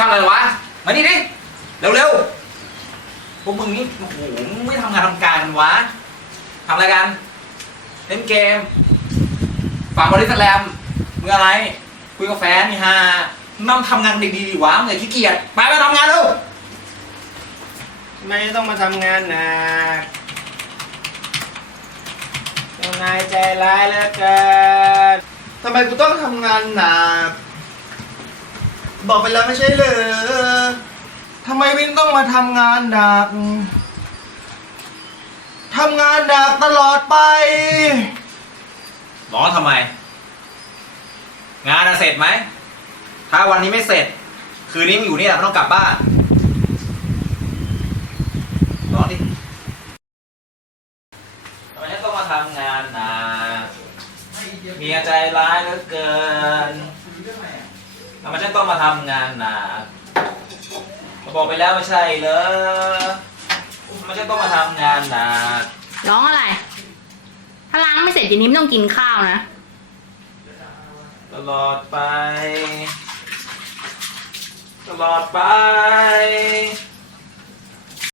ทำอะไรวะ มานี่ดิเร็วๆ พวกมึงนี่โอ้โหมึงไม่ทำงานทำการกันวะทำอะไรกัน เล่นเกมฝากบริษัทแรมมึงอะไร คุยกับแฟนนี่ฮะมึงต้องทำงานดีๆดิวะมึงอย่าขี้เกียจไปไปทำงานเร็วไม่ต้องมาทำงานหนักเจ้านายใจร้ายเหลือเกินทำไมกูต้องทำงานหนัก บอกไปแล้วไม่ใช่เหรอทำไมวินต้องมาทำงานหนักทำงานหนักตลอดไปร้องทำไม งานอะเสร็จไหม ถ้าวันนี้ไม่เสร็จ คืนนี้มึงอยู่นี่แหละไม่ต้องกลับบ้านร้องดิทำไมฉันต้องมาทำงานหนักเมียใจร้ายเหลือเกิน ต้องมาทำงานหนักบอกไปแล้วไม่ใช่เหรอทำไมฉันต้องมาทำงานหนักร้องอะไร ถ้าล้างไม่เสร็จเย็นนี้ไม่ต้องกินข้าวนะ ตลอดไป ตลอดไป